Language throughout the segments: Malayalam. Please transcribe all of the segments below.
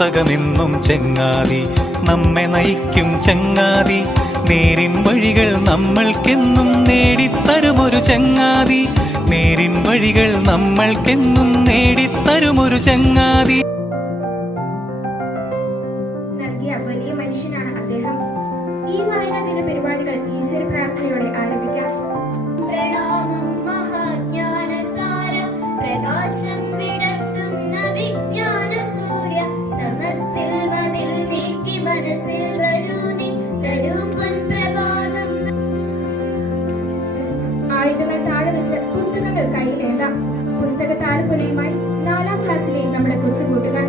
പുസ്തകമെന്നും ചങ്ങാതി, നമ്മെ നയിക്കും ചങ്ങാതി. നേരിൻ വഴികൾ നമ്മൾക്കെന്നും നേടിത്തരുമൊരു ചങ്ങാതി, നേരിൻ വഴികൾ നമ്മൾക്കെന്നും നേടിത്തരുമൊരു ചങ്ങാതി. നൽകിയ വലിയ മനുഷ്യനാണ് അദ്ദേഹം. ഈ വായനാ ദിന പരിപാടികൾ ഈശ്വര പ്രാർത്ഥനയോടെ ആരംഭിക്കാം. പ്രണാമം മഹാജ്ഞാനസാരം, പ്രകാശം വിടർത്തുന്ന വിജ്ഞാന സൂര്യ, തമസ്സിൽ മതിൽ നീക്കി മനസ്സിൽ വരൂ നീ, തരൂ പൊൻപ്രഭാതം. ആയുധങ്ങൾ താഴെ വെച്ച് പുസ്തകങ്ങൾ കയ്യിലേന്താം. പുസ്തക താലപ്പൊലിയുമായി 4ാം ക്ലാസ്സിലെ നമ്മുടെ കൊച്ചു കൂട്ടുകാർ.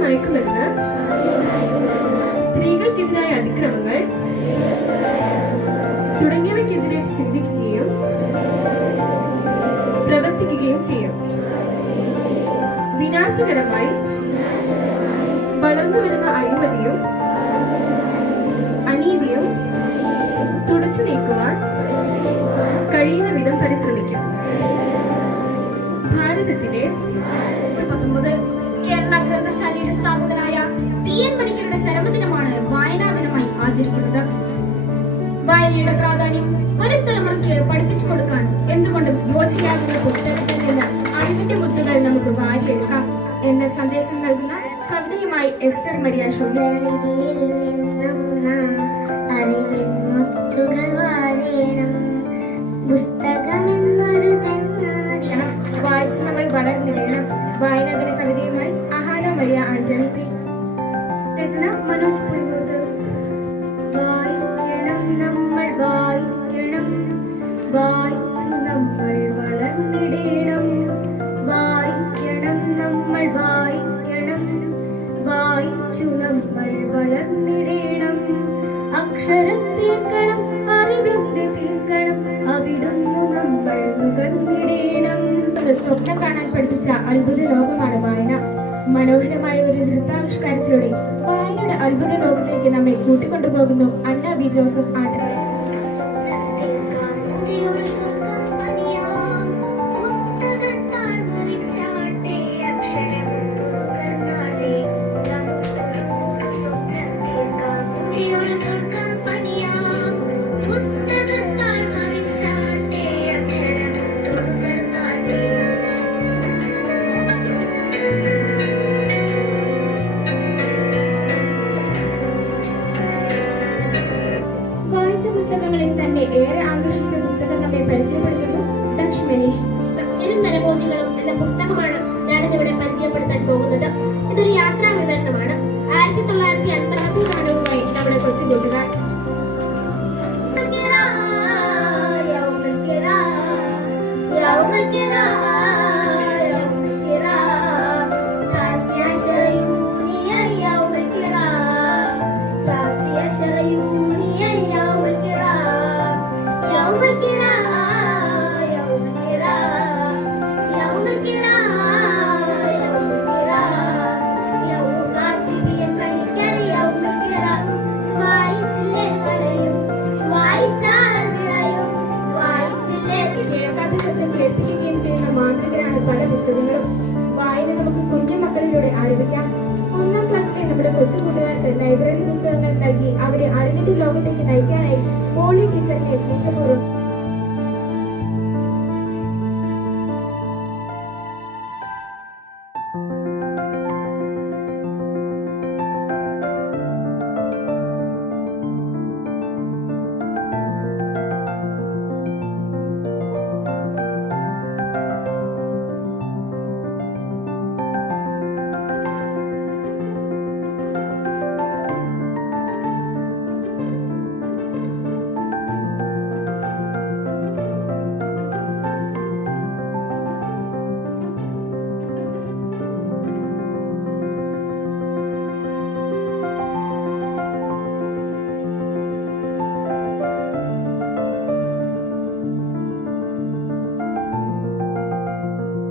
മയക്കുമരുന്ന്, സ്ത്രീകൾക്കെതിരായ അതിക്രമങ്ങൾ തുടങ്ങിയവയ്ക്കെതിരെ ചിന്തിക്കുകയും പ്രവർത്തിക്കുകയും ചെയ്യും. വിനാശകരമായി വളർന്നു വരുന്ന അഴിമതിയും അനീതിയും തുടച്ചു നീക്കുവാൻ കഴിയുന്ന വിധം പരിശ്രമിക്കും. ഭാരതത്തിലെ 19 കേരള ഗ്രന്ഥശാലയുടെ സ്ഥാപകനായ PN പണിക്കരുടെ ചരമദിനമാണ് വായനാ ദിനമായി ആചരിക്കുന്നത്. വായനയുടെ പ്രാധാന്യം വരും തലമുറയ്ക്ക് പഠിപ്പിച്ചു കൊടുക്കാൻ എന്തുകൊണ്ടും യോജിക്കാവുന്ന പുസ്തകത്തിൽ നിന്ന് അറിവിന്റെ മുത്തുകൾ നമുക്ക് വാരിയെടുക്കാം എന്ന സന്ദേശം നൽകുന്ന കവിതയുമായി എസ്തർ മരിയ ഷോളി. വായിച്ച് നമ്മൾ വളർന്നിടണം. വായനാ ദിന കവിതയുമായി അഹാന മരിയ ആന്റണി. രചന മനോജ് പുളിങ്ങോട്ട്. വായിക്കണം നമ്മൾ, വായിക്കണം, വായിച്ചു നമ്മൾ വളർന്നിടണം. വായിക്കണം നമ്മൾ, വായിക്കണം, വായിച്ചു നമ്മൾ വളർന്നിടണം. അക്ഷരം തീർക്കണം, അറിവിന്റെ തീർക്കണം, അവിടുന്നു നമ്മൾ നുകർന്നിടണം. സ്വപ്നം കാണാൻ പഠിപ്പിച്ച അത്ഭുത ലോകമാണ് വായന. മനോഹരമായ ഒരു നൃത്താവിഷ്കാരത്തിലൂടെ വായനയുടെ അത്ഭുത ലോകത്തേക്ക് നമ്മെ കൂട്ടിക്കൊണ്ടുപോകുന്നു അന്ന ബി ജോസഫ് ആന്റണി. പുസ്തകങ്ങളിൽ തന്നെ ഏറെ ആകർഷിച്ച പുസ്തകം നമ്മെ പരിചയപ്പെടുത്തുന്നു ദക്ഷ് മനീഷ്. ഇരുന്നരമോചികളും എന്ന പുസ്തകമാണ് ഞാനിന്നിവിടെ പരിചയപ്പെടുത്താൻ പോകുന്നത്. ഇതൊരു യാത്രാ വിവരണമാണ്. 1950 ഗാനവുമായി നമ്മുടെ കൊച്ചു കൂട്ടുകാർ. കേൾപ്പിക്കുകയും ചെയ്യുന്ന മാന്ത്രികരാണ് പല പുസ്തകങ്ങളും. വായന നമുക്ക് കുഞ്ഞു മക്കളിലൂടെ ആരംഭിക്കാം. 1ാം ക്ലാസ്സിലെ നമ്മുടെ കൊച്ചു കൂട്ടുകാർക്ക് ലൈബ്രറി പുസ്തകങ്ങൾ നൽകി അവരെ അറിവിന്റെ ലോകത്തേക്ക് നയിക്കാനായി മോളി ടീച്ചറിനെ സ്നേഹപൂർവ്വം